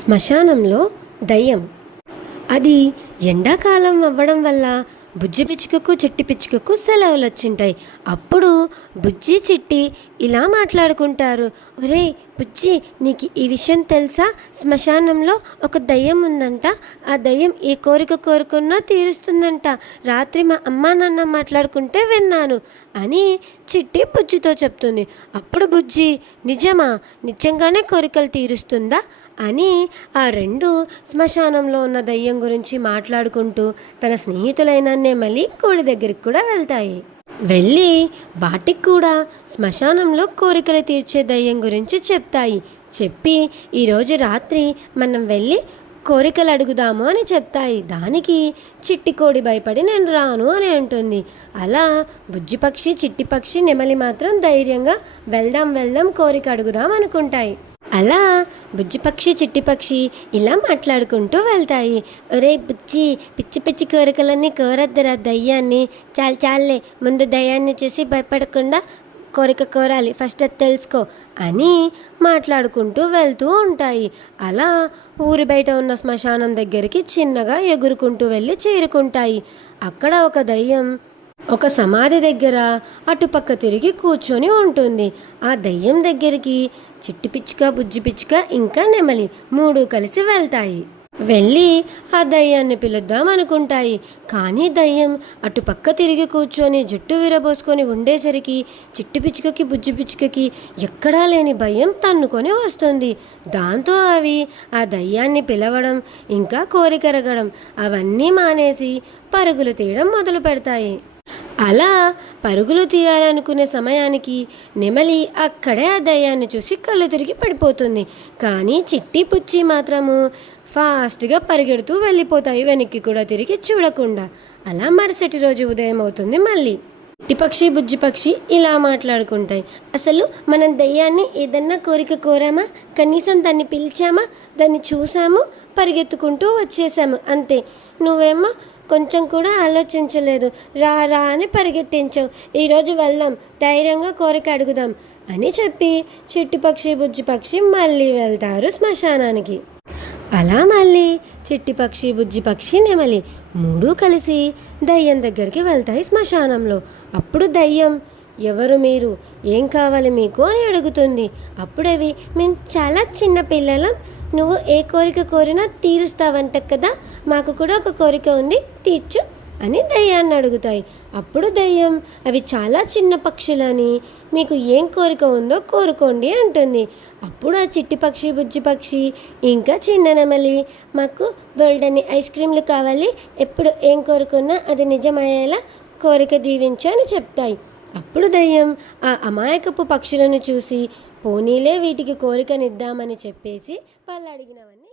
శ్మశానంలో దయ్యం. అది ఎండాకాలం అవ్వడం వల్ల బుజ్జి పిచ్చుకకు చిట్టి పిచ్చుకకు సెలవులు వచ్చింటాయి. అప్పుడు బుజ్జి చిట్టి ఇలా మాట్లాడుకుంటారు. ఒరేయ్ బుజ్జి, నీకు ఈ విషయం తెలుసా? శ్మశానంలో ఒక దయ్యం ఉందంట. ఆ దయ్యం ఏ కోరిక కోరుకున్నా తీరుస్తుందంట. రాత్రి మా అమ్మా నాన్న మాట్లాడుకుంటే విన్నాను అని చిట్టి బుజ్జితో చెప్తుంది. అప్పుడు బుజ్జి, నిజమా? నిజంగానే కోరికలు తీరుస్తుందా అని ఆ రెండు శ్మశానంలో ఉన్న దయ్యం గురించి మాట్లాడుకుంటూ తన స్నేహితులైన నెమలి కోడి దగ్గరికి కూడా వెళ్తాయి. వెళ్ళి వాటికి కూడా శ్మశానంలో కోరికలు తీర్చే దయ్యం గురించి చెప్తాయి. చెప్పి ఈరోజు రాత్రి మనం వెళ్ళి కోరికలు అడుగుదాము అని చెప్తాయి. దానికి చిట్టి కోడి భయపడి నేను రాను అని అంటుంది. అలా బుజ్జి పక్షి, చిట్టి పక్షి, నెమలి మాత్రం ధైర్యంగా వెళ్దాం కోరిక అడుగుదాం అనుకుంటాయి. అలా బుజ్జి పక్షి, చిట్టి పక్షి ఇలా మాట్లాడుకుంటూ వెళ్తాయి. ఒరే బుజ్జి, పిచ్చి పిచ్చి కోరికలన్నీ కోరద్దురా దయ్యాన్ని. చాలే, ముందు దయ్యాన్ని చూసి భయపడకుండా కోరిక కోరాలి, ఫస్ట్ అది తెలుసుకో అని మాట్లాడుకుంటూ వెళ్తూ ఉంటాయి. అలా ఊరి బయట ఉన్న శ్మశానం దగ్గరికి చిన్నగా ఎగురుకుంటూ వెళ్ళి చేరుకుంటాయి. అక్కడ ఒక దయ్యం ఒక సమాధి దగ్గర అటుపక్క తిరిగి కూర్చొని ఉంటుంది. ఆ దయ్యం దగ్గరికి చిట్టి పిచ్చుక, బుజ్జి పిచ్చుక ఇంకా నెమలి మూడు కలిసి వెళ్తాయి. వెళ్ళి ఆ దయ్యాన్ని పిలుద్దాం అనుకుంటాయి. కానీ దయ్యం అటుపక్క తిరిగి కూర్చొని జుట్టు విరబోసుకొని ఉండేసరికి చిట్టి పిచ్చుకకి, బుజ్జి పిచ్చుకకి ఎక్కడా లేని భయం తన్నుకొని వస్తుంది. దాంతో అవి ఆ దయ్యాన్ని పిలవడం ఇంకా కోరికరగడం అవన్నీ మానేసి పరుగులు తీయడం మొదలు పెడతాయి. అలా పరుగులు తీయాలనుకునే సమయానికి నెమలి అక్కడే ఆ దయ్యాన్ని చూసి కళ్ళు తిరిగి పడిపోతుంది. కానీ చిట్టి పుచ్చి మాత్రము ఫాస్ట్గా పరిగెడుతూ వెళ్ళిపోతాయి, వెనక్కి కూడా తిరిగి చూడకుండా. అలా మరుసటి రోజు ఉదయం అవుతుంది. మళ్ళీ చిట్టి పక్షి, బుజ్జి పక్షి ఇలా మాట్లాడుకుంటాయి. అసలు మనం దయ్యాన్ని ఏదన్నా కోరిక కోరామా? కనీసం దాన్ని పిలిచామా? దాన్ని చూసాము, పరిగెత్తుకుంటూ వచ్చేసాము అంతే. నువ్వేమో కొంచెం కూడా ఆలోచించలేదు, రా అని పరిగెత్తించావు. ఈరోజు వెళ్దాం, ధైర్యంగా కోరిక అడుగుదాం అని చెప్పి చిట్టి పక్షి, బుజ్జి పక్షి మళ్ళీ వెళ్తారు శ్మశానానికి. అలా మళ్ళీ చిట్టి పక్షి, బుజ్జి పక్షి, నెమలి మూడు కలిసి దయ్యం దగ్గరికి వెళ్తాయి శ్మశానంలో. అప్పుడు దయ్యం, ఎవరు మీరు? ఏం కావాలి మీకు అని అడుగుతుంది. అప్పుడవి, మేము చాలా చిన్న పిల్లలం, నువ్వు ఏ కోరిక కోరినా తీరుస్తావంట కదా, మాకు కూడా ఒక కోరిక ఉంది, తీర్చు అని దయ్యాన్ని అడుగుతాయి. అప్పుడు దయ్యం, అవి చాలా చిన్న పక్షులని, మీకు ఏం కోరిక ఉందో కోరుకోండి అంటుంది. అప్పుడు ఆ చిట్టి పక్షి, బుజ్జి పక్షి ఇంకా చిన్న నెమలి, మాకు బోల్డని ఐస్ క్రీమ్లు కావాలి, ఎప్పుడు ఏం కోరుకున్నా అది నిజమయ్యేలా కోరిక దీవించు అని చెప్తాయి. అప్పుడు దయ్యం ఆ అమాయకపు పక్షులను చూసి, పోనీలే వీటికి కోరికనిద్దామని చెప్పేసి వాళ్ళు అడిగినవన్నీ